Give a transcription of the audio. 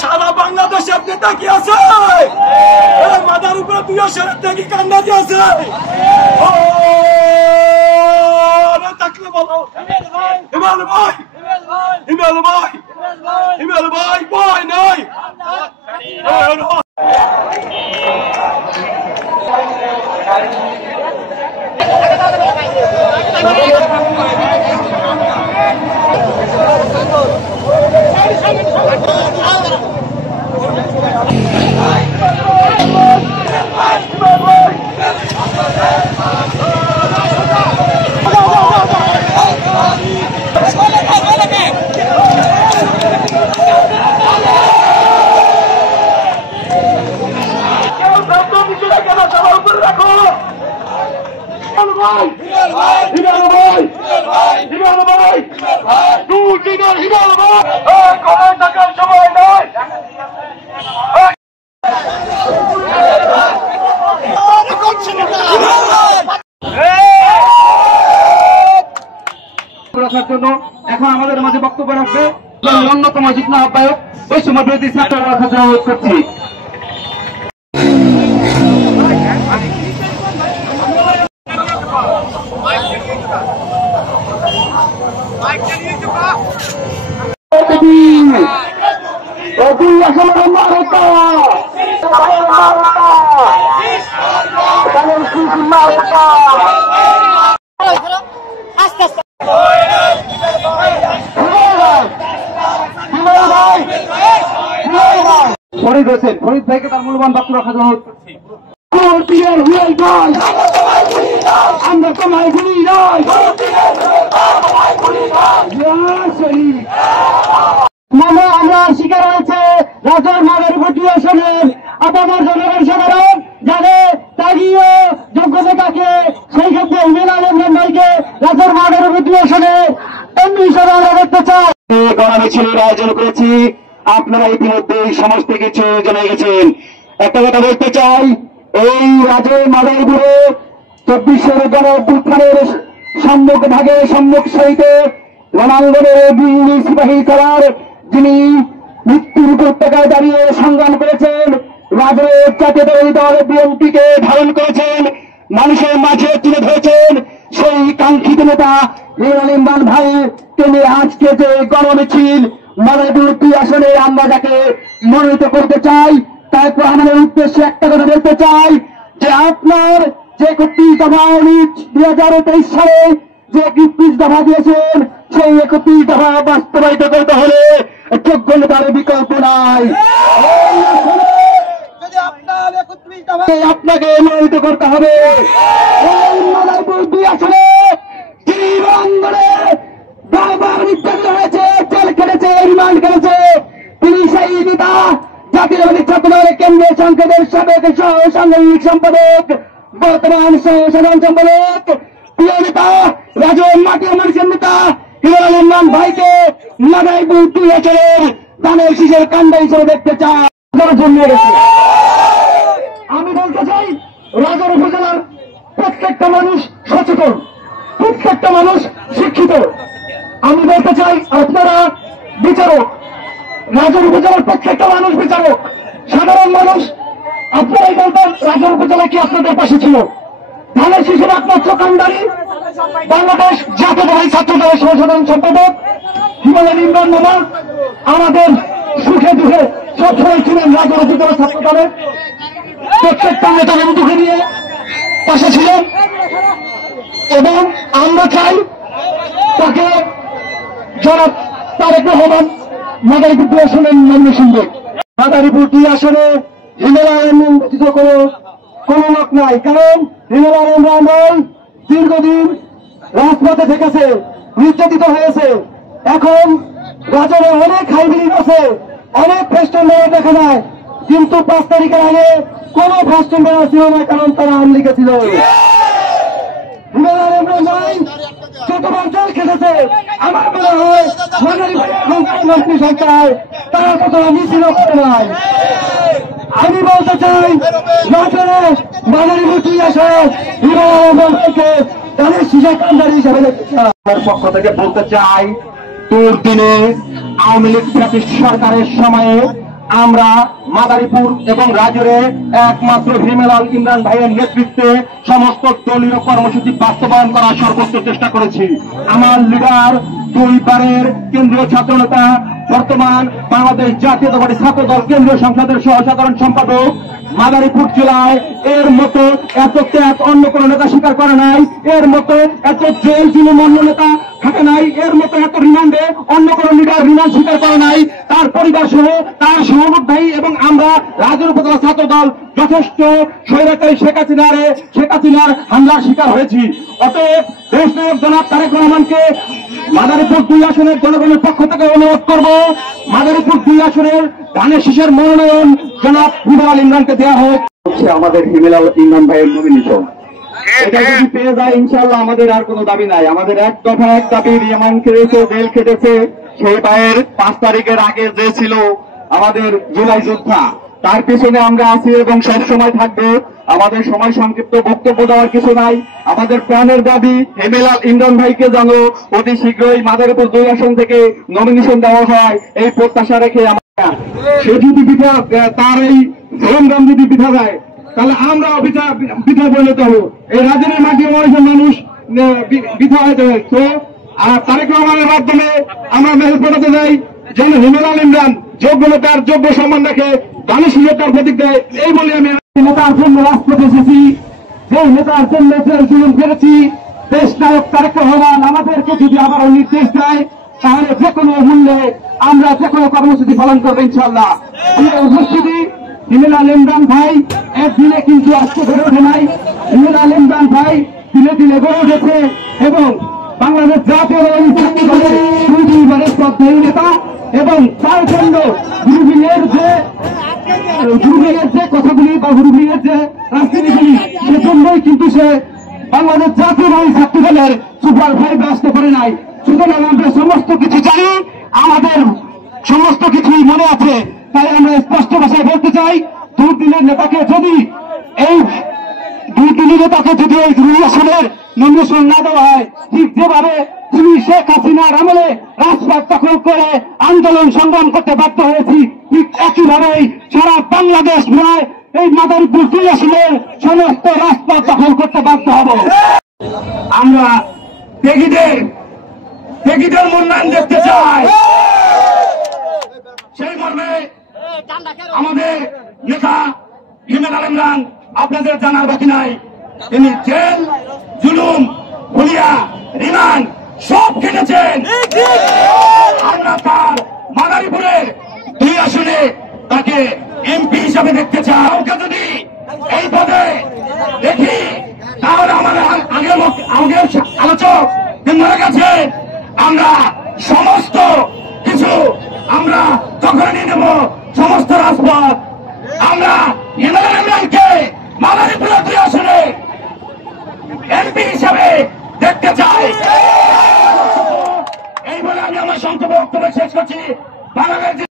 সারা বাংলাদেশে আপনি তাকিয়ে আছে মাথার উপরে 200 থেকে কান্নাতে আছে থাকলে বলো হিমাল ভাই হিমাল ভাই হিমাল ভাই ভয় নাই রাখার জন্য এখন আমাদের মাঝে বক্তব্য রাখবে অন্যতম যুগ্ম আহ্বায়ক বৈষম্য বিরোধী ছাত্র রাখার জন্য অনুরোধ করছি। ফরিদ হোসেন ফরিদ ভাইকে তার মূল্যবান বক্তব্য রাখার জন্য অনুরোধ করছি। আমরা তোমায় ভুলি নাই আমরা শিকার হয়েছে রাজর মাদারীপুর আসনের আপামর জনগণ সাধারণ যারা তাগিয়ে যোগ্যতা থাকে সেই ক্ষেত্রে হিমেল আলম ভাইকে রাজর মাদারীপুর আসনে এমপি হিসেবে আমরা দেখতে চাই। গণমিছিলের আয়োজন করেছি, আপনারা ইতিমধ্যে সমস্ত কিছু জেনে গেছেন। একটা কথা বলতে চাই, এই রাজের মাদারীপুরে 24 গণ অভ্যুত্থানের সম্মুখ ভাগে সম্মুখ সহিত রণাঙ্গনের বীর সিপাহী খেলার যিনি মৃত্যুর উপত্যকায় দাঁড়িয়ে সংগ্রাম করেছেন, রাজের জাতীয় দল বিএনপিকে ধারণ করেছেন, মানুষের মাঝে তুলে ধরেছেন সেই কাঙ্ক্ষিত নেতা হিমেল আলম ভাই। তিনি আজকে যে গণমিছিল মাদারীপুর 2 আসনে আমরা যাকে মনোনীত করতে চাই, তারপর আমাদের উদ্দেশ্যে একটা কথা বলতে চাই যে আপনার যে 31 দফা 2023 সালে যে 31 দফা দিয়েছেন, সেই 31 দফা বাস্তবায়িত করতে হলে যোগ্য নেতার বিকল্প নাই। আপনাকে মনোনীত করতে হবে। মাদারীপুর 2 আসনে তিনি অঙ্গনে বারবার নির্যাতিত হয়েছে, জেল কেটেছে, রিমান্ড করেছে, তিনি সেই নেতা জাতীয়তাবাদী ছাত্রদলের কেন্দ্রীয় সংসদের সাবেক সহ সাংগঠনিক সম্পাদক, বর্তমান সহ সাধারণ সম্পাদক, প্রিয় নেতা রাজন মাটি মানুষের নেতা হিমেল আলম ভাইকে মাদারীপুর 2 আসনের ধানের শীষের কাণ্ডা হিসেবে দেখতে চাই। আমি বলতে চাই, রাজর উপজেলার প্রত্যেকটা মানুষ সচেতন, প্রত্যেকটা মানুষ শিক্ষিত। আমি বলতে চাই, আপনারা বিচারক, রাজর উপজেলার প্রত্যেকটা মানুষ বিচারক, সাধারণ মানুষ। আপনারাই বলতেন রাজর উপজেলা কি আপনাদের পাশে ছিল? ধানের শীষের একমাত্র কাণ্ডারি বাংলাদেশ জাতীয়তাবাদী ছাত্র দলের সাধারণ সম্পাদক হিমেল আলম মামা আমাদের সুখে দুঃখে সবসময় ছিলেন রাজর উপজেলা ছাত্র দলের প্রত্যেকটা নেতা বন্ধুকে নিয়ে পাশে ছিলেন, এবং আমরা চাই তাকে জনাব তারেক রহমান মাদারীপুর 2 আসনের নমিনেশন দেন। মাদারীপুর 2 আসনে হিমেল আলম ব্যতীত কোন লোক নাই, কারণ হিমেল আলম ভাই দীর্ঘদিন রাজপথে থেকেছে, নির্যাতিত হয়েছে। এখন রাজনে অনেক হাইব্রিড আছে, অনেক ফেস্টুন দেখা যায়, কিন্তু 5 তারিখের আগে কোন ফেস্টুন ছিল না, কারণ তারা আওয়ামী লীগে ছিল। হিমেল আলম ভাই যতবার জেল খেটেছে, আমার মনে হয় মন্ত্রী সরকার তারা কত মিছিল করে নাই। আমি বলতে চাই, মাদারীপুর 2 আসনে হিমেল আলম ভাইকে তাদের শীষের কাণ্ডারি হিসাবে দেখতে চাই। আমার পক্ষ থেকে বলতে চাই, দুর্দিনে আওয়ামী লীগ সরকারের সময়ে আমরা মাদারীপুর এবং রাজুরে একমাত্র হিমেলাল ইমরান ভাইয়ের নেতৃত্বে সমস্ত দলীয় কর্মসূচি বাস্তবায়ন করার সর্বোচ্চ চেষ্টা করেছি। আমার লিডার দুইবারের কেন্দ্রীয় ছাত্র নেতা, বর্তমান বাংলাদেশ জাতীয়তাবাদী ছাত্র দল কেন্দ্রীয় সংসদের সহ সাধারণ সম্পাদক, মাদারীপুর জেলায় এর মতো এত ত্যাগ অন্য কোন নেতা স্বীকার করে নাই, এর মতো এত জেল জুলুম অন্য নেতা থাকে নাই, এর মতো এত রিমান্ডে অন্য কোন লিডার রিমান্ড স্বীকার করে নাই। তার পরিবার সহ তার সহযোদ্ধী এবং আমরা রাজুর উপজেলা ছাত্র দল যথেষ্ট স্বৈরাচারী শেখ হাসিনার হামলার শিকার হয়েছি। অতএব দেশনায়ক জনাব তারেক রহমানকে মাদারীপুর 2 আসনের জনগণের পক্ষ থেকে অনুরোধ করব, মাদারীপুর 2 আসনের ধানের শীষের মনোনয়ন জনাব হিমেলাল ইমরানকে দেওয়া হোক। হচ্ছে আমাদের হিমেলাল ইমরান ভাইয়ের নমিনেশন। এটা যদি পেয়ে যায় ইনশাআল্লাহ আমাদের আর কোনো দাবি নাই। আমাদের এক দফা এক দাবি, রিমান্ড খেটেছে, জেল খেটেছে, সেই ভাইয়ের 5 তারিখের আগে যে ছিল আমাদের জুলাই যোদ্ধা, তার পিছনে আমরা আছি এবং সব সময় থাকবো। আমাদের সময় সংক্ষিপ্ত বক্তব্য দেওয়ার কিছু নাই। আমাদের প্রাণের দাবি হিমেলাল ইমরান ভাইকে যেন অতি শীঘ্রই মাদারীপুর 2 আসন থেকে নমিনেশন দেওয়া হয়, এই প্রত্যাশা রেখে আমরা, সে যদি তার এই সংগ্রাম যদি পিঠা যায় তাহলে আমরা পিঠা পরিণত হবো। এই রাজনীতির মাধ্যমে মানুষ পিঠা হতে হয়। তো তারেক রহমানের মাধ্যমে আমরা মেসেজ পাঠাতে যাই যেন হিমেলাল ইমরান যোগ্য নেতার যোগ্য সম্মান রাখে, দানশীলতার প্রতীক দেয়। এই বলে আমি নেতার জন্য রাজপথে এসেছি, যে নেতার জন্য জুলুম করেছি। দেশ নায়ক তারেক রহমান আমাদেরকে যদি আবারও নির্দেশ দেয় তাহলে যে কোনো মূল্যে আমরা যে কোনো কর্মসূচি পালন করবো ইনশাআল্লাহ। উপস্থিতি হিমেলাল ইমরান ভাই একদিনে কিন্তু আজকে গড়ে ওঠে নাই। হিমেলাল ইমরান ভাই ধীরে ধীরে গড়ে উঠেছে এবং বাংলাদেশ জাতীয়তাবাদী ছাত্র দলের 2 শ্রদ্ধেয় নেতা এবং তার জন্য গুরুবীরের যে কথাগুলি বা গুরুবীরের যে রাজনীতিগুলি, সেজন্যই কিন্তু সে বাংলাদেশ জাতীয়তাবাদী ছাত্র দলের সুপার 5 আসতে পারে নাই। সুতরাং আমরা সমস্ত কিছু জানি, আমাদের সমস্ত কিছুই মনে আছে। তাই আমরা স্পষ্ট ভাষায় বলতে চাই, 2 দিনের নেতাকে যদি এই 2 আসনের নমিনেশন না দেওয়া হয়, ঠিক যেভাবে তিনি শেখ হাসিনার আমলে রাজপথ দখল করে আন্দোলন সংগ্রাম করতে বাধ্য হয়েছি, ঠিক একইভাবেই সারা বাংলাদেশ নয় এই মাদারীপুর 2 আসনের সমস্ত রাজপথ দখল করতে বাধ্য হব। আমরা ত্যাগীদের মূল্যায়ন দেখতে চাই। সেই মর্মে আমাদের নেতা হিমেলাল ইমরান, আপনাদের জানার বাকি নাই, তিনি জেল জুলুম হুলিয়া রিমান্ড সব কেটেছেন। আমরা তার মাদারীপুরের 2 আসনে তাকে এমপি হিসাবে দেখতে চাই। ওকে যদি এই পদে দেখি তাহলে আমাদের আগের আলোচক মনে গেছে, আমরা সমস্ত কিছু আমরা দখলে নিয়ে নেব, সমস্ত রাজপথ। আমরা হিমেলাল ইমরানকে মাদারীপুরের 2 আসনে এমপি হিসাবে দেখতে চাই। এই বলে আমি আমার সংক্ষেপে বক্তব্য শেষ করছি। বাংলাদেশ